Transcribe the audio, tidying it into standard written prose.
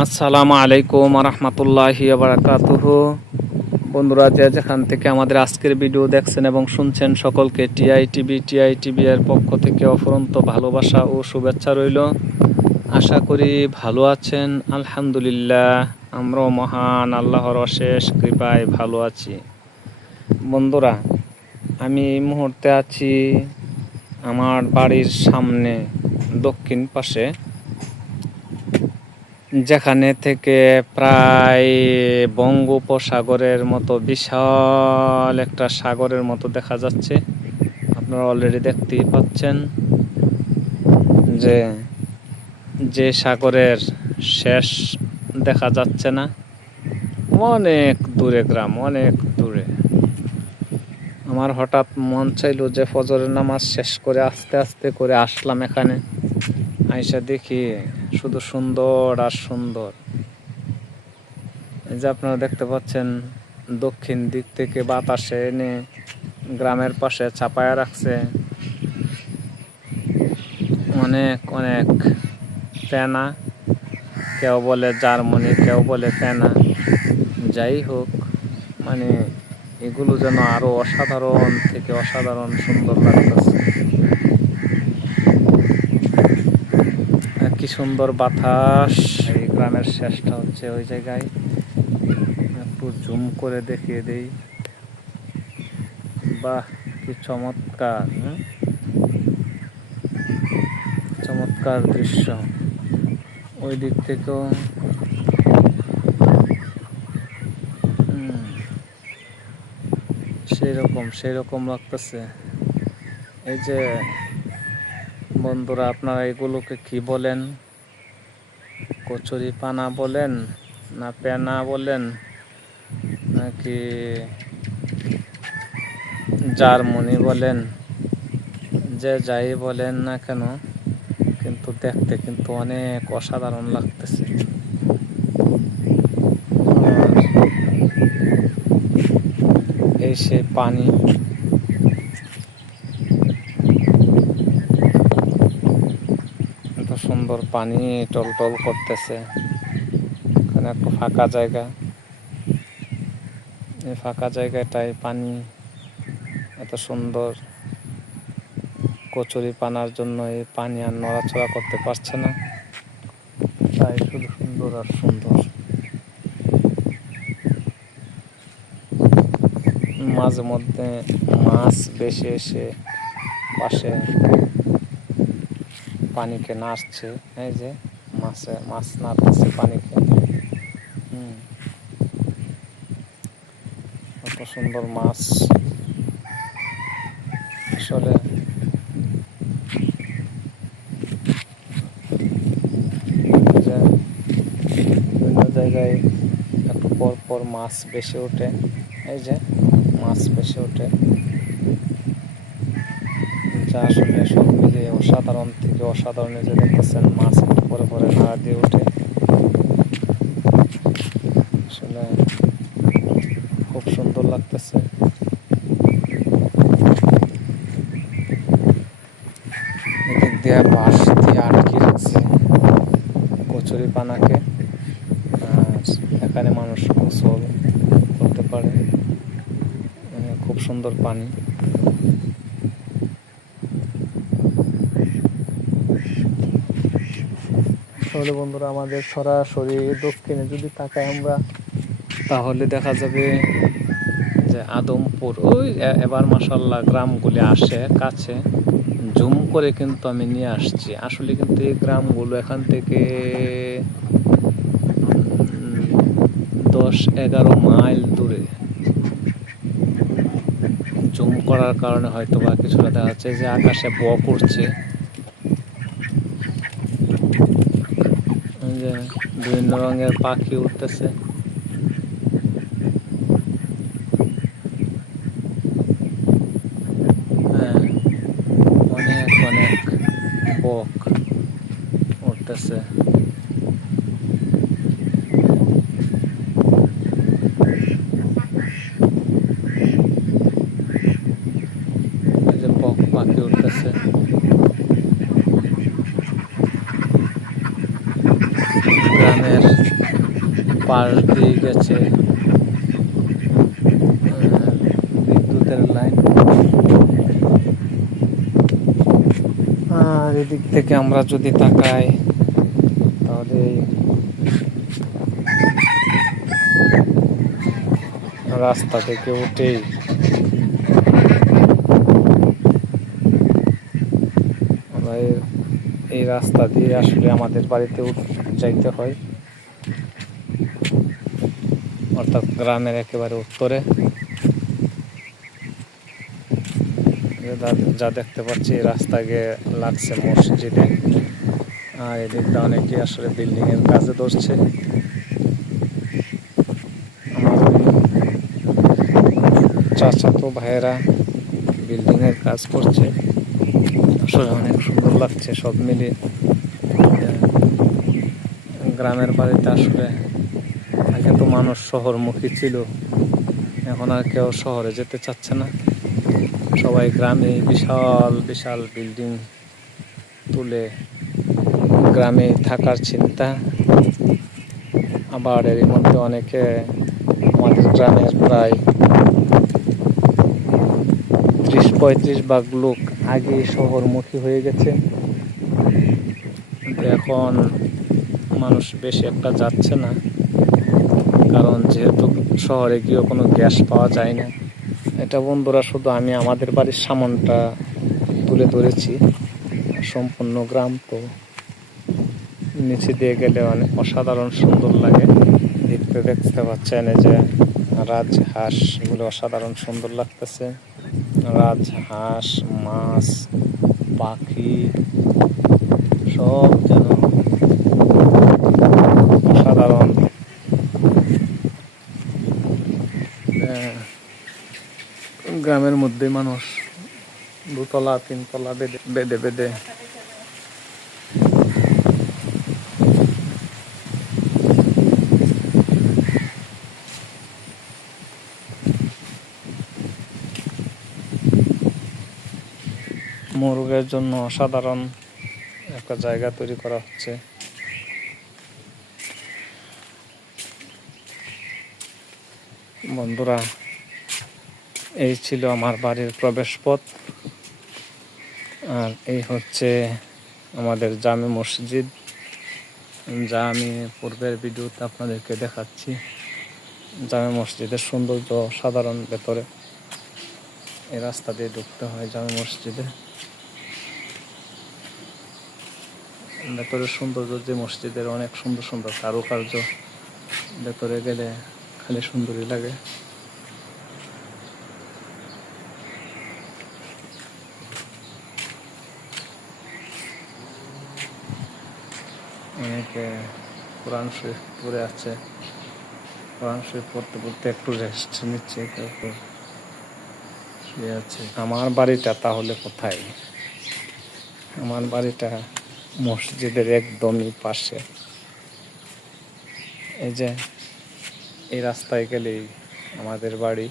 আসসালামু আলাইকুম রহমতুল্লাহি বারাকাতুহু। বন্ধুরা, যে যেখান থেকে আমাদের আজকের ভিডিও দেখছেন এবং শুনছেন, সকলকে টিআইটিভি এর পক্ষ থেকে অফুরন্ত ভালোবাসা ও শুভেচ্ছা রইল। আশা করি ভালো আছেন। আলহামদুলিল্লাহ, আমরাও মহান আল্লাহর অশেষ কৃপায় ভালো আছি। বন্ধুরা, আমি এই মুহূর্তে আছি আমার বাড়ির সামনে দক্ষিণ পাশে, যেখানে থেকে প্রায় বঙ্গোপসাগরের মতো বিশাল একটা সাগরের মতো দেখা যাচ্ছে। আপনারা অলরেডি দেখতেই পাচ্ছেন যে সাগরের শেষ দেখা যাচ্ছে না। অনেক দূরে গ্রাম, অনেক দূরে। আমার হঠাৎ মন চাইলো যে ফজরের নামাজ শেষ করে আস্তে আস্তে করে আসলাম এখানে। আইসা দেখি শুধু সুন্দর আর সুন্দর। এই যে আপনারা দেখতে পাচ্ছেন, দক্ষিণ দিক থেকে বাতাসে এনে গ্রামের পাশে চাপায়া রাখছে অনেক অনেক ফেনা। কেউ বলে জার্মানি, কেউ বলে ফেনা। যাই হোক, মানে এগুলো যেন আরো অসাধারণ থেকে অসাধারণ সুন্দর লাগতেছে। কি সুন্দর বাতাস। এই গ্রামের শেষটা হচ্ছে ওই জায়গায়। একটু জুম করে দেখিয়ে দেই। বাহ, কি চমৎকার! চমৎকার দৃশ্য। ওই দিক থেকেও সেই রকম লাগতেছে। এই যে বন্ধুরা, আপনারা এগুলোকে কি বলেন? কচুরি পানা বলেন, না পেনা বলেন, নাকি জার্মানি বলেন, যে যাই বলেন না কেন, কিন্তু দেখতে কিন্তু অনেক অসাধারণ লাগতেছে। এই সে পানি, এত সুন্দর পানি টলটল করতেছে। এখানে একটু ফাঁকা জায়গা, এই ফাঁকা জায়গাটায় পানি এত সুন্দর। কচুরি পানার জন্য এই পানি আর নড়াচড়া করতে পারছে না, তাই শুধু সুন্দর আর সুন্দর। মাঝে মধ্যে মাছ বেশি এসে পাশে পানিকে নাড়ছে। এই যে মাছ নাড়তেছে পানিকে। কত সুন্দর মাছ! আসলে বিভিন্ন জায়গায় একটু পর পর মাছ বেশি ওঠে। এই যে মাছ বেশি ওঠে, যা আসলে সব মিলিয়ে অসাধারণ থেকে অসাধারণ। যে দেখতেছেন, মাছ পরে পরে নাড়া দিয়ে ওঠে। আসলে খুব সুন্দর লাগতেছে। এদিক দিয়ে বাঁশ দিয়ে আটকে রাখছে কচুরি পানাকে, আর এখানে মানুষ গোসল করতে পারে। খুব সুন্দর পানি। তাহলে বন্ধুরা, আমাদের সরাসরি দক্ষিণে যদি তাকাই আমরা, তাহলে দেখা যাবে যে আদমপুর। ওই এবার মাশাআল্লাহ গ্রামগুলি আসে কাছে। জুম করে কিন্তু আমি নিয়ে আসছি। আসলে কিন্তু এই গ্রামগুলো এখান থেকে 10-11 মাইল দূরে। জুম করার কারণে হয়তো বা কিছুটা দেখা যাচ্ছে যে আকাশে বক উঠছে, যে বিভিন্ন রঙের পাখি উঠতেছে। হ্যাঁ, অনেক অনেক বক উঠতেছে। এই যে বক পাখি উঠতেছে। গ্রামের বাড়ির পাশ দিয়ে গেছে বিদ্যুতের লাইন। আর এদিক থেকে আমরা যদি তাকাই তাহলে রাস্তা থেকে উঠেই আমরা এই রাস্তা দিয়ে আসলে আমাদের বাড়িতে যাইতে হয়, অর্থাৎ গ্রামের একেবারে উত্তরে। যা দেখতে পাচ্ছি এই রাস্তা গিয়ে লাগছে মসজিদে, আর এদিকটা অনেকেই আসলে বিল্ডিং এর কাজে ধরছে। চাচাতো ভাইয়েরা বিল্ডিং এর কাজ করছে, আসলে অনেক সুন্দর লাগছে সব মিলিয়ে। গ্রামের বাড়িতে আসলে আগে তো মানুষ শহরমুখী ছিল, এখন আর কেউ শহরে যেতে চাচ্ছে না, সবাই গ্রামে বিশাল বিশাল বিল্ডিং তুলে গ্রামে থাকার চিন্তা। আবার এর মধ্যে অনেকে আমাদের গ্রামের প্রায় 30-35 ভাগ লোক আগে শহরমুখী হয়ে গেছে, কিন্তু এখন মানুষ বেশি একটা যাচ্ছে না, কারণ যেহেতু শহরে গিয়েও কোনো গ্যাস পাওয়া যায় না। এটা বন্ধুরা শুধু আমি আমাদের বাড়ির সামনটা তুলে ধরেছি, সম্পূর্ণ গ্রাম তো নিচে দিয়ে গেলে অনেক অসাধারণ সুন্দর লাগে দেখতে। দেখতে পাচ্ছেন এই যে রাজহাঁস, এগুলো অসাধারণ সুন্দর লাগতেছে। রাজহাঁস, মাছ, পাখি সব যেন অসাধারণ। গ্রামের মধ্যে মানুষ 2-3 তলা বেঁধে বেঁধে মুরগের জন্য অসাধারণ একটা জায়গা তৈরি করা হচ্ছে। বন্ধুরা, এই ছিল আমার বাড়ির প্রবেশ পথ, আর এই হচ্ছে আমাদের জামে মসজিদ, যা আমি পূর্বের ভিডিওতে আপনাদেরকে দেখাচ্ছি। জামে মসজিদের সৌন্দর্য সাধারণ, ভেতরে এই রাস্তা দিয়ে ঢুকতে হয় জামে মসজিদে। ভেতরের সৌন্দর্য যে মসজিদের অনেক সুন্দর সুন্দর কারুকার্য, ভেতরে গেলে খালি সুন্দরই লাগে। অনেকে কোরআন শরীফ পড়ে আছে, কোরআন শরীফ পড়তে পড়তে একটু রেস্ট নিচ্ছে, কেউ শুয়ে আছে। আমার বাড়িটা তাহলে কোথায়? আমার বাড়িটা মসজিদের একদমই পাশে। এই যে এই রাস্তায় গেলেই আমাদের বাড়ি।